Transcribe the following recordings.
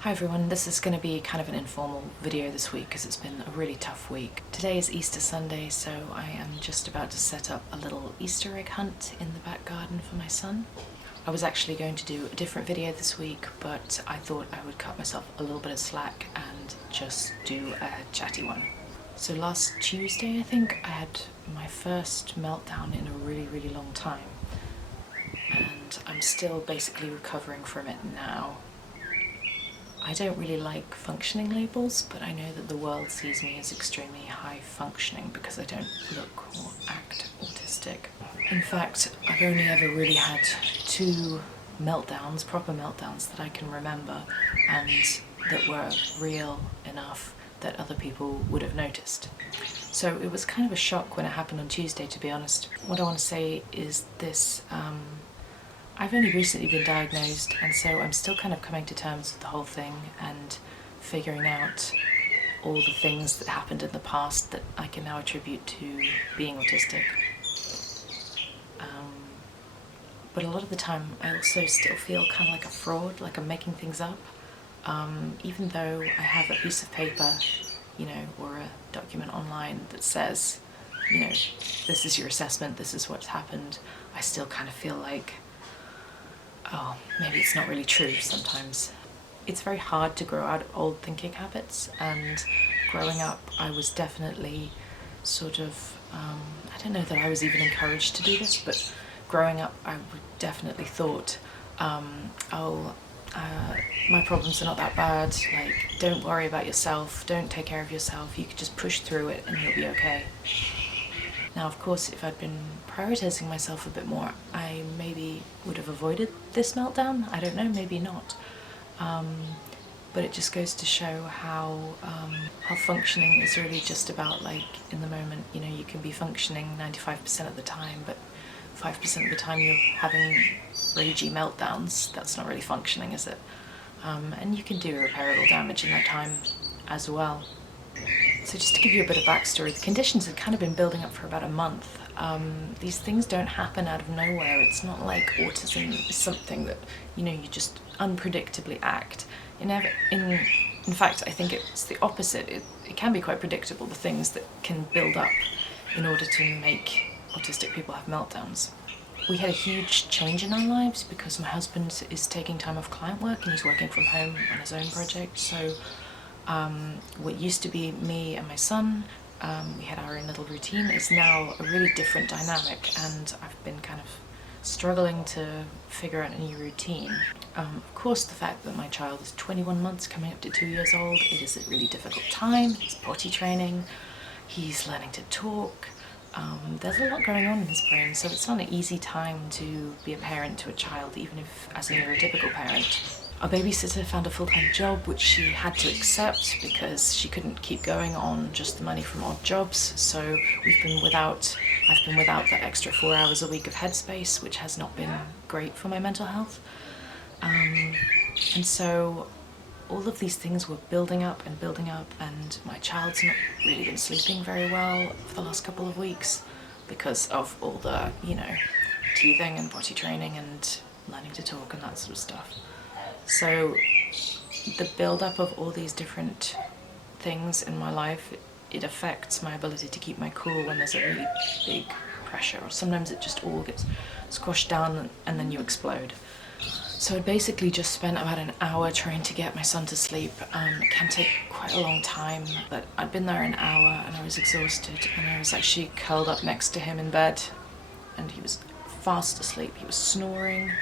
Hi everyone, this is going to be kind of an informal video this week because it's been a really tough week. Today is Easter Sunday, so I am just about to set up a little Easter egg hunt in the back garden for my son. I was actually going to do a different video this week, but I thought I would cut myself a little bit of slack and just do a chatty one. So last Tuesday, I think, I had my first meltdown in a really long time, and I'm still basically recovering from it now. I don't really like functioning labels, but I know that the world sees me as extremely high functioning because I don't look or act autistic. In fact, I've only ever really had 2 meltdowns, proper meltdowns that I can remember, and that were real enough that other people would have noticed. So it was kind of a shock when it happened on Tuesday, to be honest. What I want to say is this, I've only recently been diagnosed, and so I'm still kind of coming to terms with the whole thing and figuring out all the things that happened in the past that I can now attribute to being autistic. But a lot of the time I also still feel kind of like a fraud, like I'm making things up. Even though I have a piece of paper, or a document online that says, this is your assessment, this is what's happened, I still kind of feel like, oh, maybe it's not really true sometimes. It's very hard to grow out old thinking habits, and growing up I was definitely sort of, I don't know that I was even encouraged to do this, but growing up I definitely thought, my problems are not that bad, like, don't worry about yourself, don't take care of yourself, you could just push through it and you'll be okay. Now, of course, if I'd been prioritizing myself a bit more, I maybe would have avoided this meltdown. I don't know, maybe not. But it just goes to show how functioning is really just about, like, in the moment. You can be functioning 95% of the time, but 5% of the time you're having ragey meltdowns. That's not really functioning, is it? And you can do irreparable damage in that time as well. So just to give you a bit of backstory, the conditions had kind of been building up for about a month. These things don't happen out of nowhere. It's not like autism is something that, you just unpredictably act. In fact, I think it's the opposite. It can be quite predictable, the things that can build up in order to make autistic people have meltdowns. We had a huge change in our lives because my husband is taking time off client work and he's working from home on his own project. So what used to be me and my son, we had our own little routine, is now a really different dynamic, and I've been kind of struggling to figure out a new routine. Of course, the fact that my child is 21 months coming up to 2 years old, it is a really difficult time. He's potty training, he's learning to talk, there's a lot going on in his brain, so it's not an easy time to be a parent to a child, even if as a neurotypical parent. Our babysitter found a full-time job, which she had to accept because she couldn't keep going on just the money from odd jobs. So I've been without that extra 4 hours a week of headspace, which has not been great for my mental health. And so all of these things were building up, and my child's not really been sleeping very well for the last couple of weeks because of all the, teething and potty training and learning to talk and that sort of stuff. So the build-up of all these different things in my life, it affects my ability to keep my cool when there's a really big pressure, or sometimes it just all gets squashed down and then you explode. So I basically just spent about an hour trying to get my son to sleep. It can take quite a long time, but I'd been there an hour and I was exhausted, and I was actually curled up next to him in bed and he was fast asleep. He was snoring.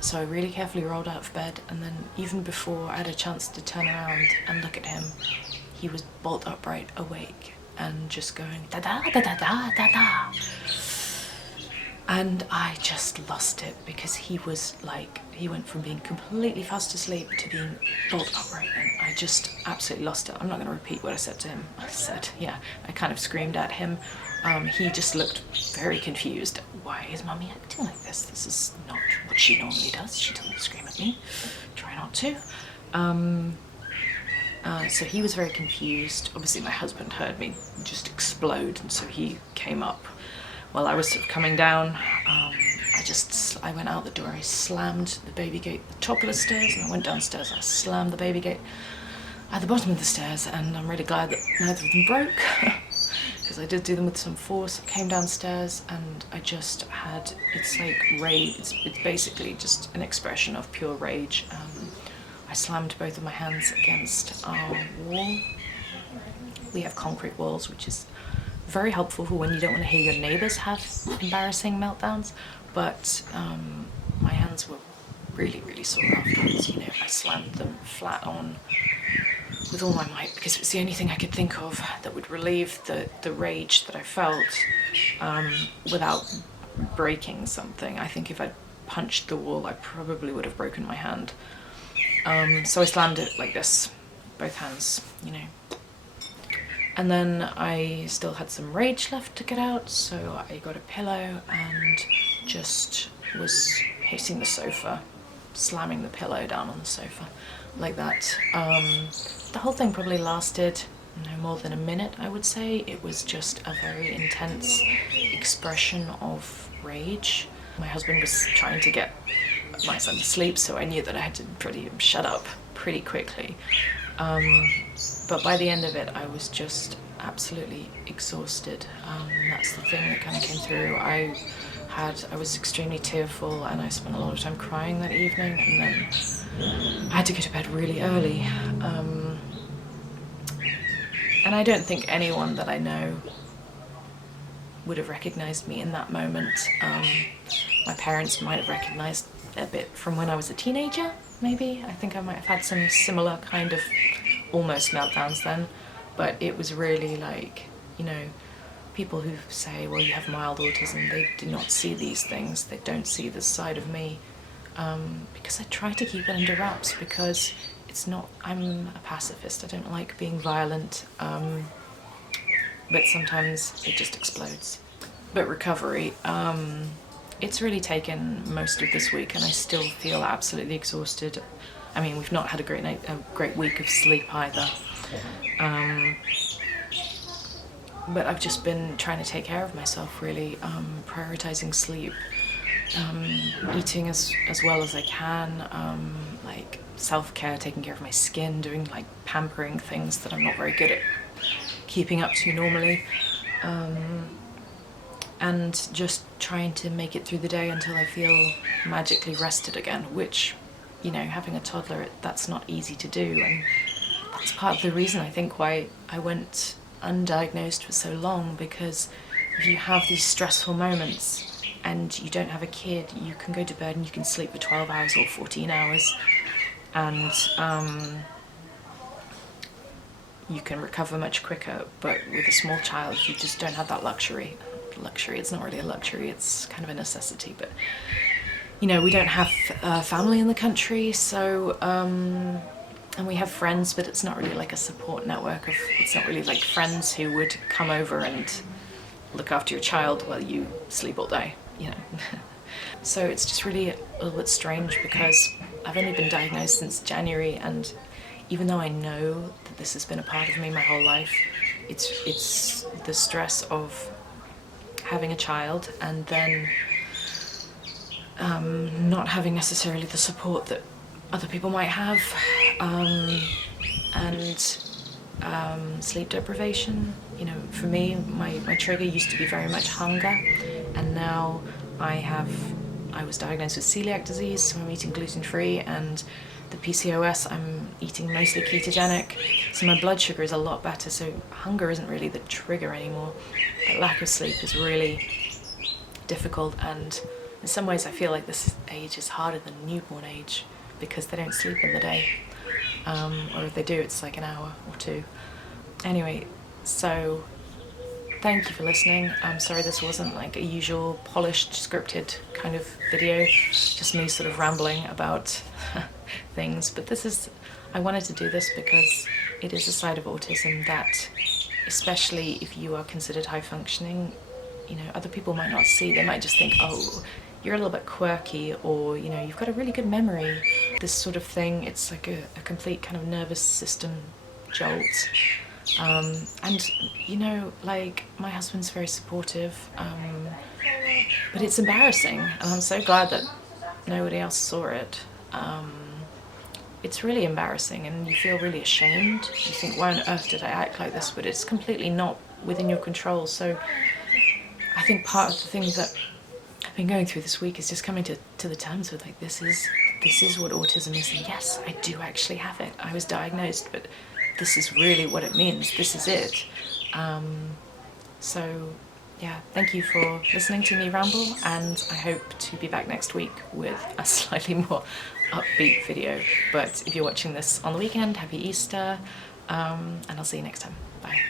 So I really carefully rolled out of bed, and then even before I had a chance to turn around and look at him, he was bolt upright awake and just going da da da da da da da. And I just lost it because he went from being completely fast asleep to being bolt upright, and I just absolutely lost it. I'm not going to repeat what I said to him. I kind of screamed at him. He just looked very confused. Why is Mummy acting like this? This is not what she normally does. She doesn't scream at me. Try not to. So he was very confused. Obviously my husband heard me just explode, and so he came up while I was sort of coming down, I went out the door, I slammed the baby gate at the top of the stairs, and I went downstairs, I slammed the baby gate at the bottom of the stairs, and I'm really glad that neither of them broke, because I did do them with some force. I came downstairs and I just had, it's like rage, it's basically just an expression of pure rage. I slammed both of my hands against our wall. We have concrete walls, which is very helpful for when you don't want to hear your neighbours have embarrassing meltdowns, but my hands were really, really sore afterwards. You know, I slammed them flat on with all my might, because it was the only thing I could think of that would relieve the rage that I felt without breaking something. I think if I'd punched the wall, I probably would have broken my hand. So I slammed it like this, both hands, you know. And then I still had some rage left to get out, so I got a pillow and just was hitting the sofa, slamming the pillow down on the sofa like that. The whole thing probably lasted no more than a minute, I would say. It was just a very intense expression of rage. My husband was trying to get my son to sleep, so I knew that I had to shut up pretty quickly. But by the end of it, I was just absolutely exhausted. That's the thing that kind of came through. I was extremely tearful, and I spent a lot of time crying that evening, and then I had to go to bed really early. And I don't think anyone that I know would have recognized me in that moment. My parents might have recognized a bit from when I was a teenager, maybe. I think I might have had some similar kind of almost meltdowns then, but it was really like, you know, people who say, well, you have mild autism, they do not see these things, they don't see this side of me, because I try to keep it under wraps, because it's not, I'm a pacifist, I don't like being violent, but sometimes it just explodes. But recovery, it's really taken most of this week, and I still feel absolutely exhausted. I mean, we've not had a great week of sleep either. But I've just been trying to take care of myself, really, prioritizing sleep, eating as well as I can, like self-care, taking care of my skin, doing like pampering things that I'm not very good at keeping up to normally, and just trying to make it through the day until I feel magically rested again, which, you know, having a toddler, that's not easy to do, and that's part of the reason I think why I went undiagnosed for so long, because if you have these stressful moments and you don't have a kid, you can go to bed and you can sleep for 12 hours or 14 hours, and you can recover much quicker. But with a small child, you just don't have that luxury. It's not really a luxury, it's kind of a necessity. But, you know, we don't have family in the country, so and we have friends, but it's not really like a support network of, it's not really like friends who would come over and look after your child while you sleep all day, you know. So it's just really a little bit strange, because I've only been diagnosed since January, and even though I know that this has been a part of me my whole life, it's the stress of having a child and then not having necessarily the support that other people might have, and sleep deprivation. You know, for me, my trigger used to be very much hunger, and now I was diagnosed with celiac disease, so I'm eating gluten-free, and the PCOS, I'm eating mostly ketogenic, so my blood sugar is a lot better, so hunger isn't really the trigger anymore. But lack of sleep is really difficult, and in some ways I feel like this age is harder than newborn age, because they don't sleep in the day, or if they do, it's like an hour or two. Anyway, so thank you for listening. I'm sorry this wasn't like a usual polished, scripted kind of video, just me sort of rambling about things, but I wanted to do this because it is a side of autism that, especially if you are considered high functioning, you know, other people might not see. They might just think, oh, you're a little bit quirky, or, you know, you've got a really good memory. This sort of thing, it's like a complete kind of nervous system jolt. And you know, like, my husband's very supportive, but it's embarrassing, and I'm so glad that nobody else saw it. It's really embarrassing, and you feel really ashamed. You think, why on earth did I act like this? But it's completely not within your control. So I think part of the things that I've been going through this week is just coming to the terms with, like, this is what autism is, and yes, I do actually have it. I was diagnosed, but this is really what it means. This is it. So yeah, thank you for listening to me ramble, and I hope to be back next week with a slightly more upbeat video. But if you're watching this on the weekend, happy Easter, and I'll see you next time. Bye.